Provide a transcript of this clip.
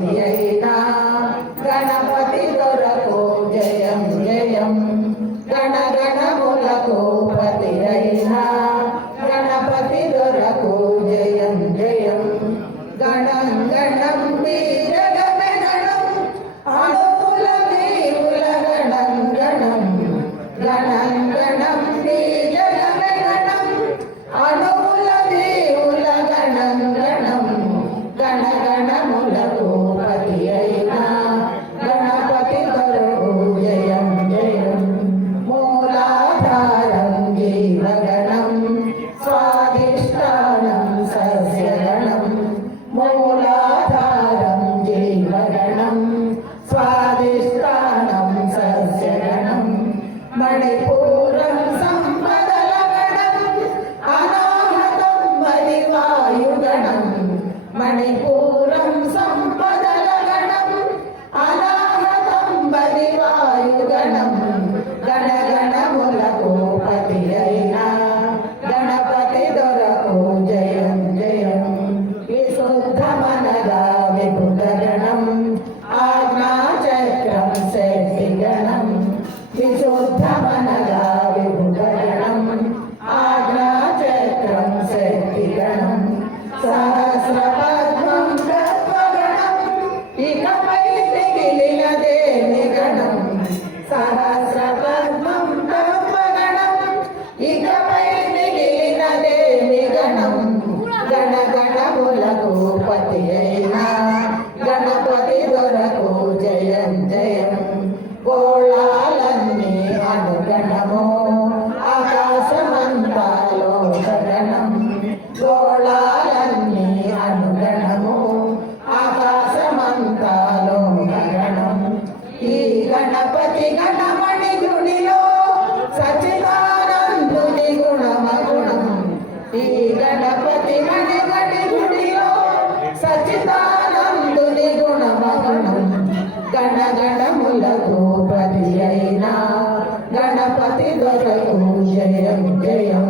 పతి అయినా గణపతి దొరకు జయం జయం గణ గణములకు పతి అయినా గణపతి దొరకు జయం జయం గణం గణం వీరగమే గణం అణువుల వీరుల గణం గణం గణం గణం వీరగమే గణం అణువుల వీరుల గణం గణం గణ గణములకు పతి అయినా గణపతి దొరకు జయం జయం మూలాధారం జీవగణం స్వాధిష్టానం సస్యగణం మూలాధారం జీవగణం స్వాధిష్టానం సస్యగణం మణిపూరం సంపదల గణం అనాహతం మరి వాయుగణం మణిపూరం సంపదల గణం అనాహతం మరి వాయుగణం గణ గణములకు పతి అయినా గణపతి దొరకు జయం జయం విశుద్ధమనగా విభుత గణం ఆజ్ఞాచక్రం శక్తి గణం విశుద్ధమనగా విభుత గణం ఆజ్ఞాచక్రం శక్తి గణం సహస్రపద్మం తత్వగణం ఇకపై మిగిలినదేమి గణం సహస్రపద్మం తత్వగణం ఇకపై మిగిలినదేమి గణం గణ గణములకు పతి అయినా గణపతి దొరకు జయం జయం గోళాలన్నీ అనుగణము ఆకాశమంతాలో గగనం గోళాలన్నీ అనుగణము ఆకాశమంతాలో గగనం ఈ గణపతి గణమణి గుడిలో సచిదానందుని గుణమగుణం ఈ గణపతి గణి గణి గుడిలో సచిదానందుని గుణమగుణం గణ గణములకు పతి అయినా గణపతి దొరకు జయం జయం